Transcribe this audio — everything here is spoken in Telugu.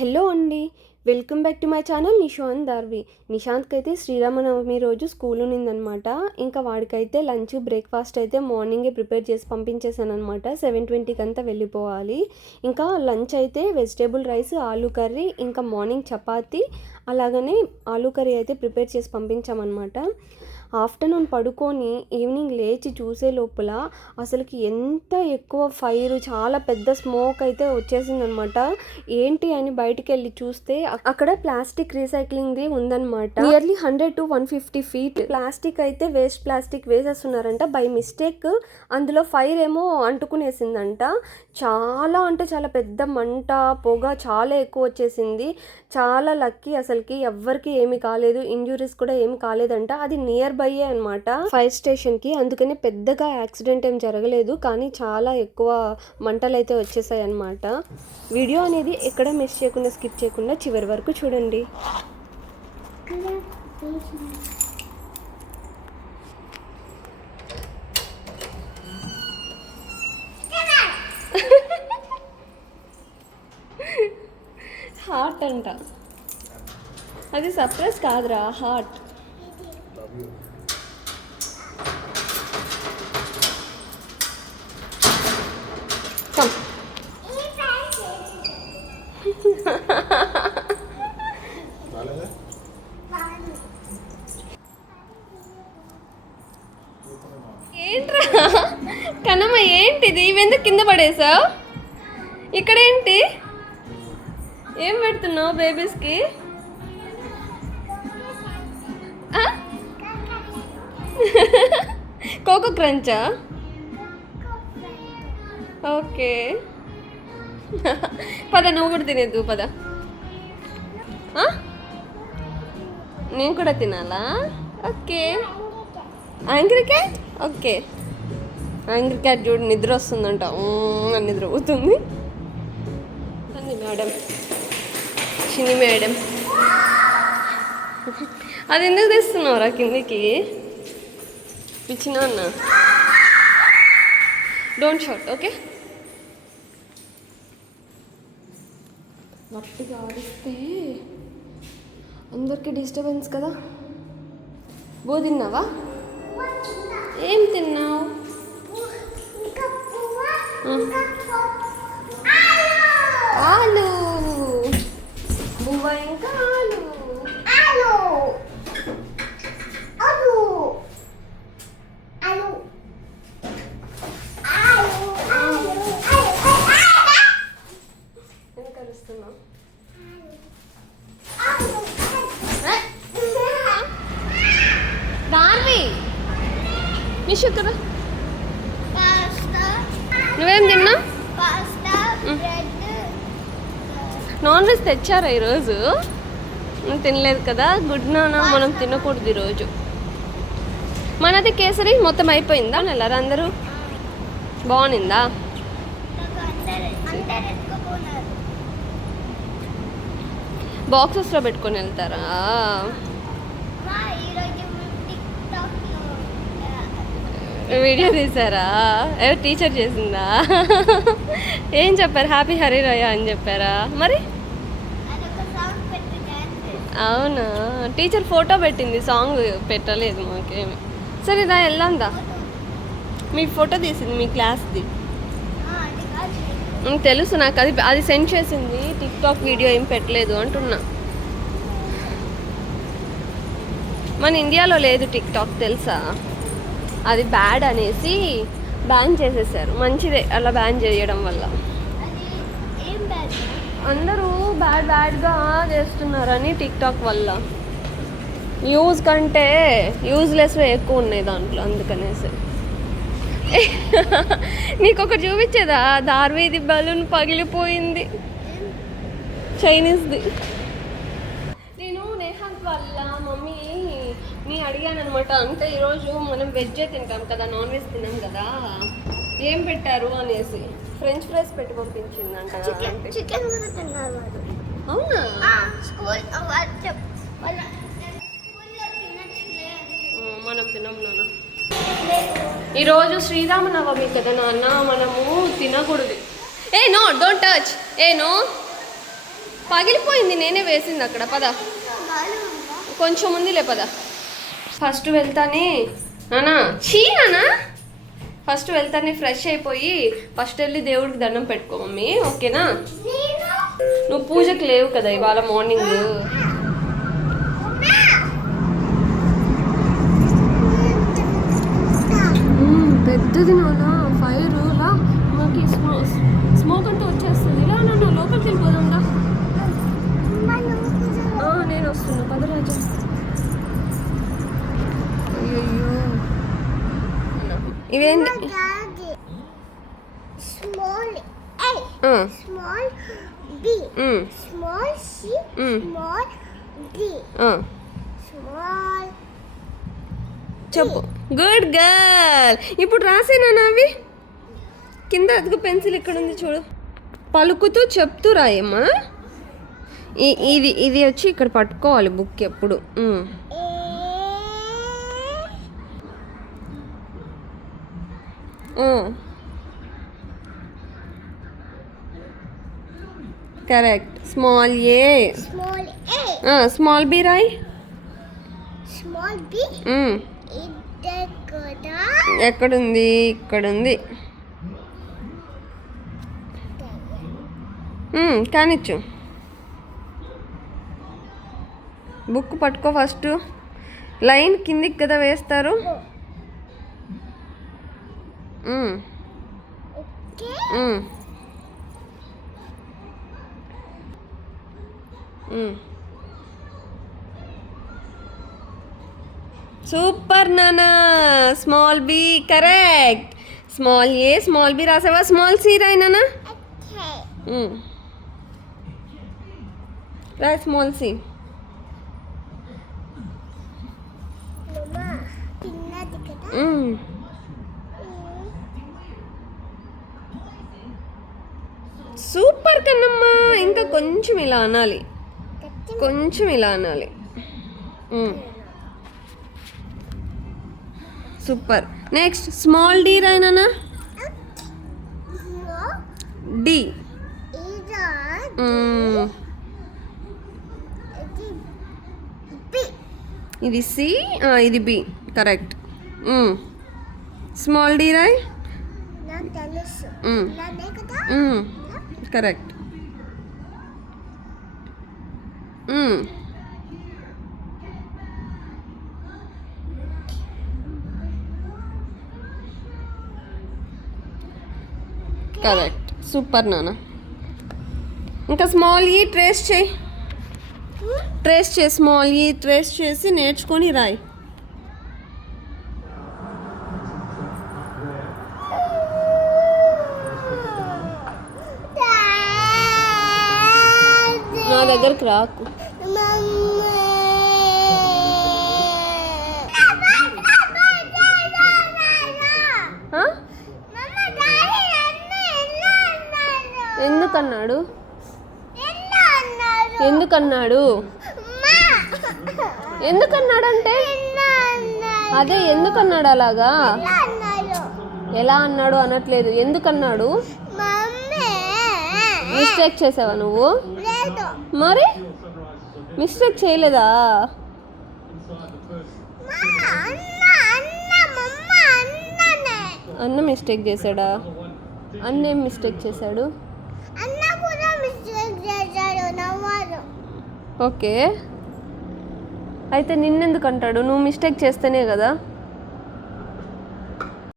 హలో అండి, welcome back to my channel Nishanth Darvi. నిషాంత్కి అయితే శ్రీరామనవమి రోజు స్కూల్ ఉన్నిందనమాట. ఇంకా వాడికైతే లంచ్ బ్రేక్ఫాస్ట్ అయితే మార్నింగే ప్రిపేర్ చేసి పంపించేసాను అనమాట. 7:20కి అంతా వెళ్ళిపోవాలి. ఇంకా లంచ్ అయితే వెజిటేబుల్ రైస్, ఆలూ కర్రీ, ఇంకా మార్నింగ్ చపాతీ, అలాగనే ఆలూ కర్రీ అయితే ప్రిపేర్ చేసి పంపించామన్నమాట. ఆఫ్టర్నూన్ పడుకొని ఈవినింగ్ లేచి చూసే లోపల అసలుకి ఎంత ఎక్కువ ఫైర్, చాలా పెద్ద స్మోక్ అయితే వచ్చేసిందనమాట. ఏంటి అని బయటికి వెళ్ళి చూస్తే అక్కడ ప్లాస్టిక్ రీసైక్లింగ్ది ఉందన్నమాట. నియర్లీ 100 to 150 feet ప్లాస్టిక్ అయితే వేస్ట్ ప్లాస్టిక్ వేసేస్తున్నారంట. బై మిస్టేక్ అందులో ఫైర్ ఏమో అంటుకునేసిందంట. చాలా అంటే చాలా పెద్ద మంట, పొగ చాలా ఎక్కువ వచ్చేసింది. చాలా లక్కీ, అసలుకి ఎవ్వరికి ఏమి కాలేదు, ఇంజురీస్ కూడా ఏమి కాలేదంట. అది నియర్ బై అనమాట ఫైర్ స్టేషన్కి, అందుకని పెద్దగా యాక్సిడెంట్ ఏం జరగలేదు. కానీ చాలా ఎక్కువ మంటలు అయితే వచ్చేసాయి అనమాట. వీడియో అనేది ఎక్కడ మిస్ చేయకుండా, స్కిప్ చేయకుండా చివరి వరకు చూడండి. హార్ట్ అంట, అది సర్ప్రైజ్ కాదురా, హార్ట్. కమ్ ఏంట్రా కనమ్మ, ఏంటిది? ఇవెందుకు కింద పడేసావు? ఇక్కడేంటి, ఏం పెడుతున్నావు బేబీస్కి? కోకో క్రంచా? ఓకే, పద నువ్వు కూడా తినేద్దు, పద. నేను కూడా తినాలా? Okay. Angry cat? Okay. Angry cat చూడు, నిద్ర వస్తుందంట, నిద్ర పోతుంది. మేడం, చిన్ని మేడం, అది ఎందుకు తెస్తున్నావురా కిందికి? పిచ్చినా అన్న, డోంట్ షౌట్, ఓకే? గట్టిగా ఆడిస్తే అందరికీ డిస్టర్బెన్స్ కదా. బో తిన్నావా? ఏం తిన్నావు? ఆలు బువ్వ, ఇంకా ఆలు. ఎందుకు అరుస్తున్నావు? దాన్వి నిషు కదా, నువ్వేం తిన్నావు? నాన్ వెజ్ తెచ్చారా ఈరోజు? నువ్వు తినలేదు కదా, గుడ్ నాన్న. మనం తినకూడదు ఈరోజు. మనది కేసరి మొత్తం అయిపోయిందా? నెలరా అందరూ బాగునిందా? బాక్సెస్లో పెట్టుకొని వెళ్తారా? వీడియో తీసారా? ఎవరు టీచర్ చేసిందా? ఏం చెప్పారు? హ్యాపీ హరిరాయ అని చెప్పారా? మరి అవునా, టీచర్ ఫోటో పెట్టింది, సాంగ్ పెట్టలేదు మాకేమి. సరే దా వెళ్దాందా, మీ ఫోటో తీసింది మీ క్లాస్ది. తెలుసు నాకు, అది సెండ్ చేసింది. టిక్టాక్ వీడియో ఏం పెట్టలేదు అంటున్నా. మన ఇండియాలో లేదు టిక్టాక్, తెలుసా? అది బ్యాడ్ అనేసి బ్యాన్ చేసేసారు. మంచిదే అలా బ్యాన్ చేయడం వల్ల. అందరూ బ్యాడ్గా చేస్తున్నారని టిక్టాక్ వల్ల. యూజ్ కంటే యూజ్లెస్ ఎక్కువ ఉన్నాయి దాంట్లో, అందుకనేసి. నీకు ఒకటి చూపించేదా? దార్వీది బలూన్ పగిలిపోయింది, చైనీస్ది. నేను నేహాంత్ వాళ్ళ మమ్మీని అడిగాను అనమాట. అంటే ఈరోజు మనం వెజ్జే తింటాం కదా, నాన్ వెజ్ తినాం కదా, ఏం పెట్టారు అనేసి. ఫ్రెంచ్ ఫ్రైస్ పెట్టి పంపించిందంట. చికెన్ కూడా తిన్నారు. అవునా? మనం తిన్నాం నాన్న. ఈరోజు శ్రీరామనవమి కదా నాన్న, మనము తినకూడదు. ఏ నో, డోంట్ టచ్. ఏ నో, పగిలిపోయింది, నేనే వేసింది అక్కడ. పద, కొంచెం ఉందిలే, పద. ఫస్ట్ వెళ్తానే నానా, నానా ఫస్ట్ వెళ్తానే ఫ్రెష్ అయిపోయి ఫస్ట్ వెళ్ళి దేవుడికి దండం పెట్టుకో మమ్మీ, ఓకేనా? నువ్వు పూజకు లేవు కదా ఇవాళ మార్నింగ్. పెద్దది నానా ఫైర్ రా, మాకు స్మోక్ అంతా వచ్చేస్తుంది. ఇలా నన్ను లోపలికి వెళ్ళిపోదాందా? నేను వస్తున్నా, పదరాజా. అయ్యో ఇవేంటి? Small A, small B, small C, small D, small. చెప్పు. Good girl. ఇప్పుడు రాసేనా అవి కింద? అదిగో పెన్సిల్ ఇక్కడ ఉంది చూడు. పలుకుతూ చెప్తూ రాయమ్మా. ఇది ఇది వచ్చి ఇక్కడ పట్టుకోవాలి బుక్ ఎప్పుడు. Correct. Small A, small A, small B రాయ్. స్మాల్ B, ఎక్కడుంది? ఇక్కడ ఉంది. కానిచ్చు. బుక్ పట్టుకో ఫస్ట్. లైన్ కిందికి కదా వేస్తారు. సూపర్ నానా. Small B correct. Small A, small B రాసావా? స్మాల్ సి రాయి నానా. రాయ్ స్మాల్ సి. సూపర్ కన్నమ్మా. ఇంకా కొంచెం ఇలా అనాలి, కొంచెం ఇలా అనాలి. సూపర్. నెక్స్ట్ స్మాల్ డి రాయనా. డి. ఇది సి, ఇది బి. కరెక్ట్. స్మాల్ డి రాయ్. కరెక్ట్. కరెక్ట్. సూపర్ నాన్న. ఇంకా స్మాల్ ఈ ట్రేస్ చేయి. ట్రేస్ చేయి. స్మాల్ ఈ ట్రేస్ చేసి నేర్చుకొని రాయి. నా దగ్గరకు రాకు. ఎందుకన్నాడు? ఎందుకన్నాడు? ఎందుకన్నాడంటే అదే ఎందుకన్నాడు అలాగా? ఎలా అన్నాడు అనట్లేదు, ఎందుకన్నాడు? మిస్టేక్ చేసావా నువ్వు? మరి మిస్టేక్ చేయలేదా? అన్న మిస్టేక్ చేశాడా? అన్న ఏం మిస్టేక్ చేశాడు? ఓకే, అయితే నిన్నెందుకు అంటాడు? నువ్వు మిస్టేక్ చేస్తేనే కదా.